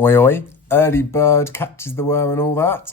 Oi, oi. Early bird catches the worm and all that.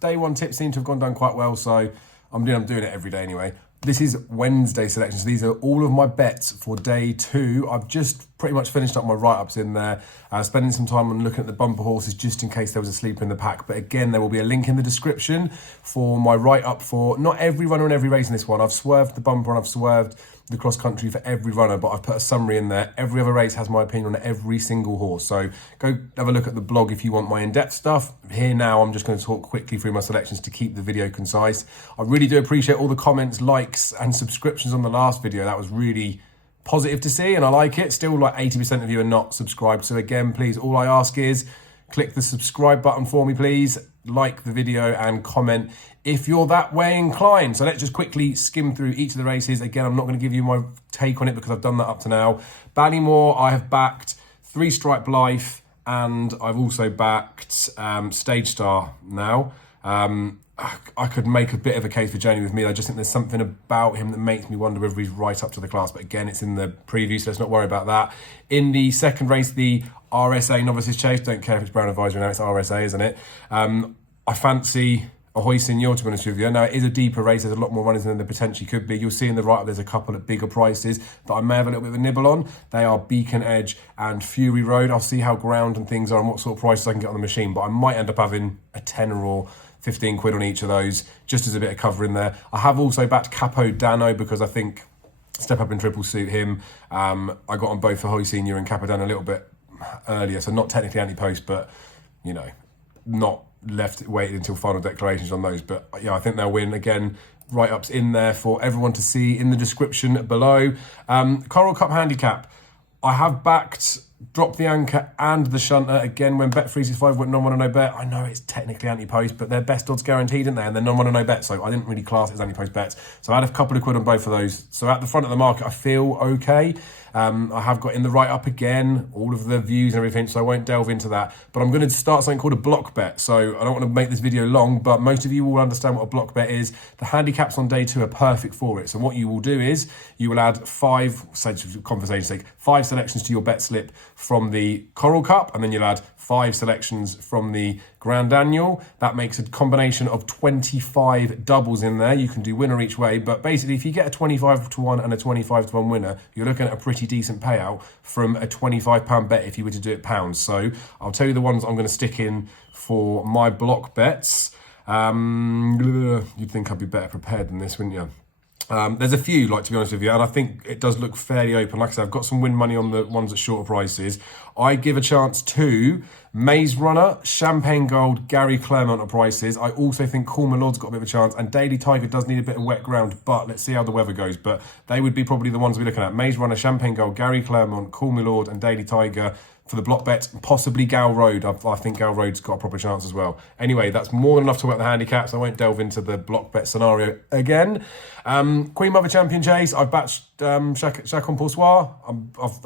Day one tips seem to have gone down quite well, so I'm doing it every day anyway. This is Wednesday selections. So these are all of my bets for day two. I've just pretty much finished up my write-ups in there, spending some time on looking at the bumper horses just in case there was a sleeper in the pack. But again, there will be a link in the description for my write-up for not every runner and every race in this one. I've swerved the bumper and I've swerved the cross country for every runner, but I've put a summary in there. Every other race has my opinion on every single horse. So go have a look at the blog if you want my in-depth stuff. Here now, I'm just going to talk quickly through my selections to keep the video concise. I really do appreciate all the comments, likes, and subscriptions on the last video. That was really positive to see, and I like it. Still, like 80% of you are not subscribed. So again, please, all I ask is click the subscribe button for me, please. Like the video and comment if you're that way inclined. So let's just quickly skim through each of the races. Again, I'm not going to give you my take on it because I've done that up to now. Ballymore, I have backed 3 Stripe Life, and I've also backed Stage Star now. I could make a bit of a case for Janie with me. I just think there's something about him that makes me wonder whether he's right up to the class. But again, it's in the preview, so let's not worry about that. In the second race, the RSA Novices Chase, don't care if it's Brown Advisory now, it's RSA, isn't it? I fancy Ahoy Senior, to be honest with you. Now, it is a deeper race. There's a lot more runners than there potentially could be. You'll see in the write-up there's a couple at bigger prices that I may have a little bit of a nibble on. They are Beacon Edge and Fury Road. I'll see how ground and things are and what sort of prices I can get on the machine. But I might end up having a tenner or 15 quid on each of those, just as a bit of cover in there. I have also backed Capo Dano because I think Step Up and Triple suit him. I got on both for Ahoy Senior and Capo Dano a little bit earlier, so not technically anti-post, but, you know, not waited until final declarations on those. But yeah, I think they'll win. Again, write-ups in there for everyone to see in the description below. Coral Cup Handicap, I have backed Drop the Anchor and the Shunter. Again, when Bet365 went non-run and no bet, I know it's technically anti-post, but they're best odds guaranteed, aren't they? And they're non-run and no bet, so I didn't really class it as anti-post bets. So I had a couple of quid on both of those. So at the front of the market, I feel okay. I have got in the write-up again, all of the views and everything, so I won't delve into that. But I'm going to start something called a block bet. So I don't want to make this video long, but most of you will understand what a block bet is. The handicaps on day two are perfect for it. So what you will do is you will add 5, say for conversation's sake, 5 selections to your bet slip from the Coral Cup, and then you'll add 5 selections from the Grand Annual. That makes a combination of 25 doubles in there. You can do winner each way, but basically if you get a 25-1 and a 25-1 winner, you're looking at a pretty decent payout from a £25 bet if you were to do it pounds. So I'll tell you the ones I'm going to stick in for my block bets. You'd think I'd be better prepared than this, wouldn't you? There's a few, like, to be honest with you, and I think it does look fairly open. Like I said, I've got some win money on the ones at shorter prices. I give a chance to Maze Runner, Champagne Gold, Gary Claremont at prices. I also think Cool My Lord's got a bit of a chance, and Daily Tiger does need a bit of wet ground, but let's see how the weather goes. But they would be probably the ones we're looking at. Maze Runner, Champagne Gold, Gary Claremont, Cool My Lord, and Daily Tiger for the block bet, possibly Gal Road. I think Gal Road's got a proper chance as well. Anyway, that's more than enough to talk about the handicaps. I won't delve into the block bet scenario again. Queen Mother Champion Chase, I've batched Chacon Poursoir.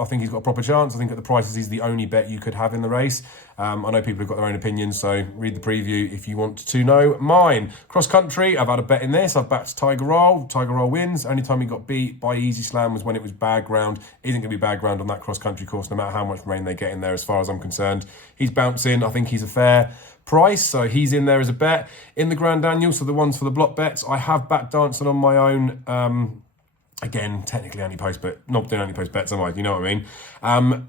I think he's got a proper chance. I think at the prices, he's the only bet you could have in the race. I know people have got their own opinions, so read the preview if you want to know mine. Cross country, I've had a bet in this. I've backed Tiger Roll. Tiger Roll wins. Only time he got beat by Easy Slam was when it was bad ground. Isn't going to be bad ground on that cross country course, no matter how much rain they get in there, as far as I'm concerned. He's bouncing. I think he's a fair price, so he's in there as a bet. In the Grand Annual, so the ones for the block bets, I have backed Dancing on my own. Again, technically anti-post, but not doing anti-post bets, am I? You know what I mean?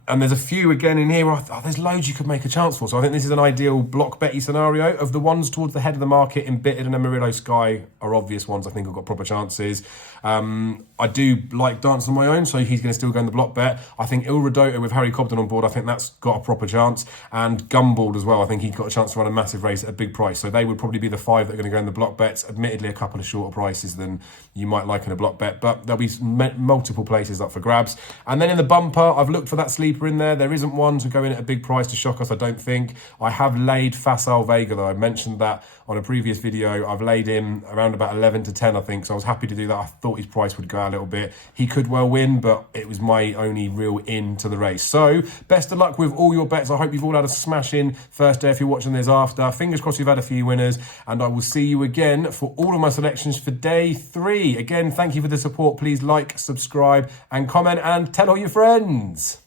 And there's a few again in here where there's loads you could make a chance for. So I think this is an ideal block betty scenario. Of the ones towards the head of the market, Embittered and Amarillo Sky are obvious ones I think have got proper chances. I do like Dance on my own, so he's going to still go in the block bet. I think Il Rodotto with Harry Cobden on board, I think that's got a proper chance. And Gumball as well, I think he's got a chance to run a massive race at a big price. So they would probably be the 5 that are going to go in the block bets. Admittedly, a couple of shorter prices than you might like in a block bet, but there'll be multiple places up for grabs. And then in the bumper, I've looked for that sleeper in there. There isn't one to go in at a big price to shock us, I don't think. I have laid Facile Vega, though. I mentioned that on a previous video. I've laid him around about 11 to 10, I think, so I was happy to do that. I thought his price would go out a little bit. He could well win, but it was my only real in to the race. So, best of luck with all your bets. I hope you've all had a smashing first day if you're watching this after. Fingers crossed you've had a few winners, and I will see you again for all of my selections for day 3. Again, thank you for the support. Please like, subscribe, and comment, and tell all your friends.